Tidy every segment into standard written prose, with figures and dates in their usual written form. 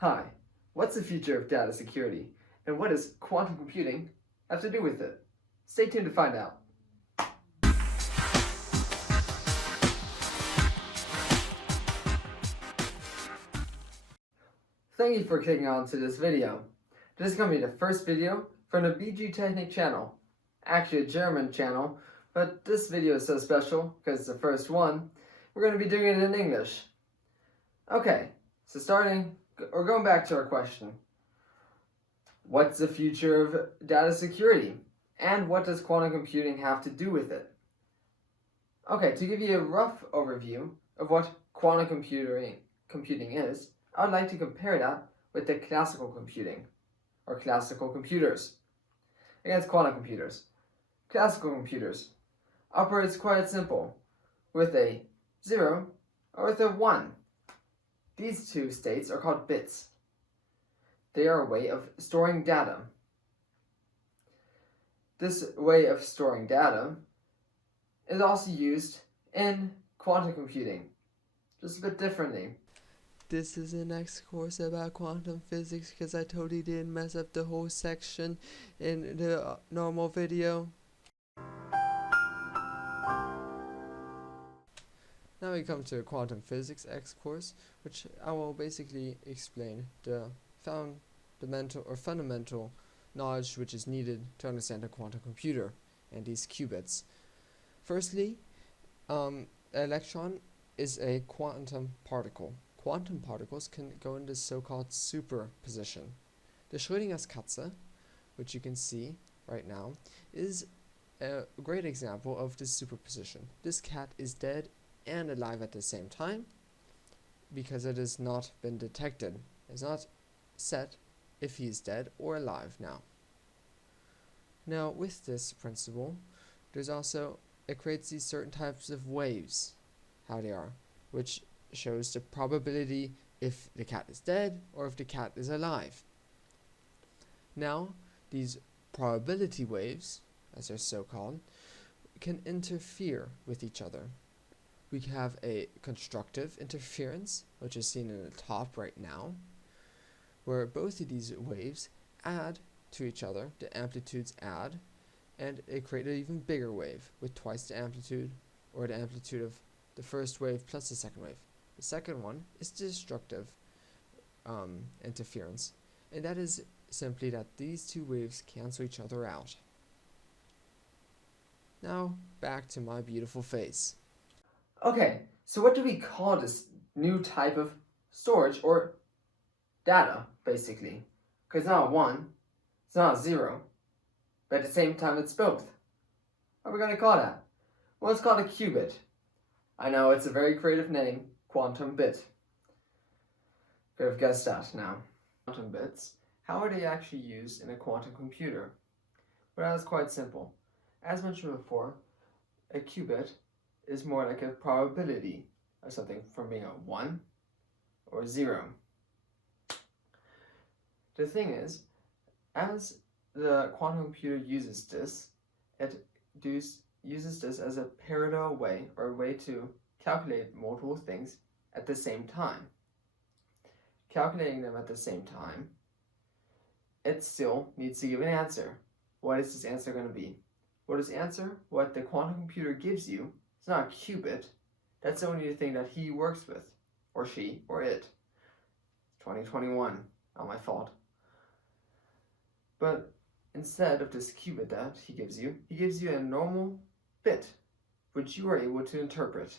Hi, what's the future of data security, and what does quantum computing have to do with it? Stay tuned to find out. Thank you for clicking on to this video. This is going to be the first video from the BG Technik channel, actually a German channel, but this video is so special because it's the first one, we're going to be doing it in English. Okay, so going back to our question. What's the future of data security? And what does quantum computing have to do with it? Okay, to give you a rough overview of what quantum computing is, I would like to compare that with the classical computing, or classical computers, against quantum computers. Classical computers operates quite simple, with a 0 or with a 1. These two states are called bits. They are a way of storing data. This way of storing data is also used in quantum computing, just a bit differently. This is the next course about quantum physics because I totally didn't mess up the whole section in the normal video. Now we come to quantum physics X course, which I will basically explain the fundamental knowledge which is needed to understand a quantum computer and these qubits. Firstly, an electron is a quantum particle. Quantum particles can go into so-called superposition. The Schrödinger's Katze, which you can see right now, is a great example of this superposition. This cat is dead and alive at the same time because it has not been detected. It's not set if he is dead or alive now. Now with this principle, there's also, it creates these certain types of waves, how they are, which shows the probability if the cat is dead or if the cat is alive. Now, these probability waves, as they're so called, can interfere with each other. We have a constructive interference, which is seen in the top right now, where both of these waves add to each other, the amplitudes add, and it creates an even bigger wave with twice the amplitude, or the amplitude of the first wave plus the second wave. The second one is destructive interference, and that is simply that these two waves cancel each other out. Now, back to my beautiful face. Okay, so what do we call this new type of storage, or data, basically? Because it's not a 1, it's not a 0, but at the same time it's both. What are we going to call that? Well, it's called a qubit. I know, it's a very creative name, quantum bit. Could have guessed that now. Quantum bits, how are they actually used in a quantum computer? Well, that's quite simple. As mentioned before, a qubit is more like a probability of something from being a 1 or 0. The thing is, as the quantum computer uses this, it uses this as a parallel way, or a way to calculate multiple things at the same time. Calculating them at the same time, it still needs to give an answer. What is this answer going to be? What is the answer? What the quantum computer gives you, it's not a qubit. That's the only thing that he works with, or she, or it. 2021, not my fault. But instead of this qubit that he gives you a normal bit, which you are able to interpret.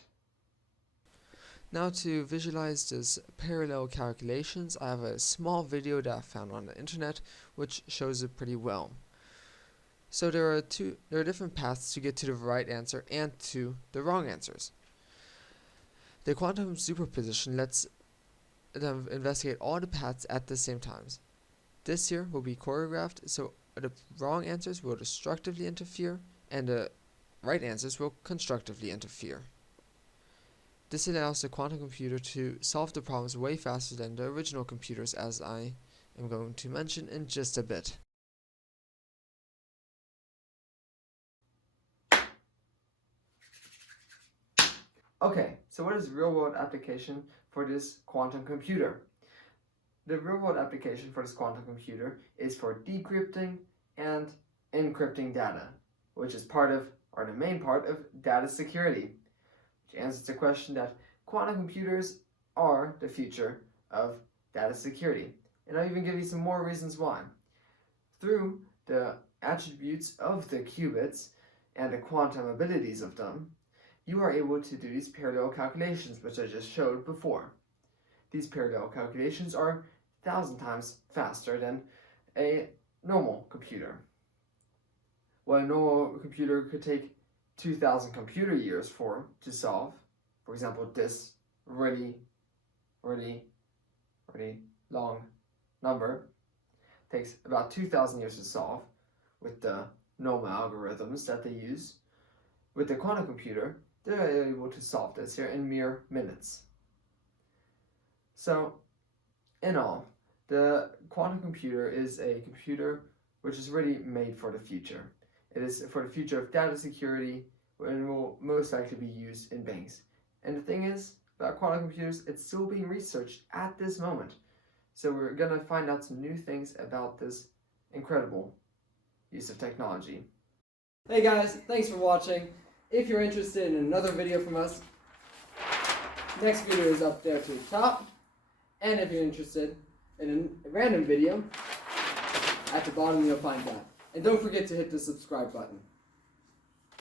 Now to visualize this parallel calculations, I have a small video that I found on the internet which shows it pretty well. So there are different paths to get to the right answer and to the wrong answers. The quantum superposition lets them investigate all the paths at the same time. This here will be choreographed, so the wrong answers will destructively interfere and the right answers will constructively interfere. This allows the quantum computer to solve the problems way faster than the original computers, as I am going to mention in just a bit. Okay, so what is real-world application for this quantum computer? the real-world application for this quantum computer is for decrypting and encrypting data, which is part of, or the main part of, data security, which answers the question that quantum computers are the future of data security. And I'll even give you some more reasons why. Through the attributes of the qubits and the quantum abilities of them, you are able to do these parallel calculations, which I just showed before. These parallel calculations are 1,000 times faster than a normal computer. What a normal computer could take 2,000 computer years to solve, for example, this really long number takes about 2,000 years to solve with the normal algorithms that they use. With the quantum computer, they're able to solve this here in mere minutes. So, in all, the quantum computer is a computer which is really made for the future. It is for the future of data security and will most likely be used in banks. And the thing is, about quantum computers, it's still being researched at this moment. So we're going to find out some new things about this incredible use of technology. Hey guys, thanks for watching. If you're interested in another video from us, next video is up there to the top. And if you're interested in a random video, at the bottom you'll find that. And don't forget to hit the subscribe button.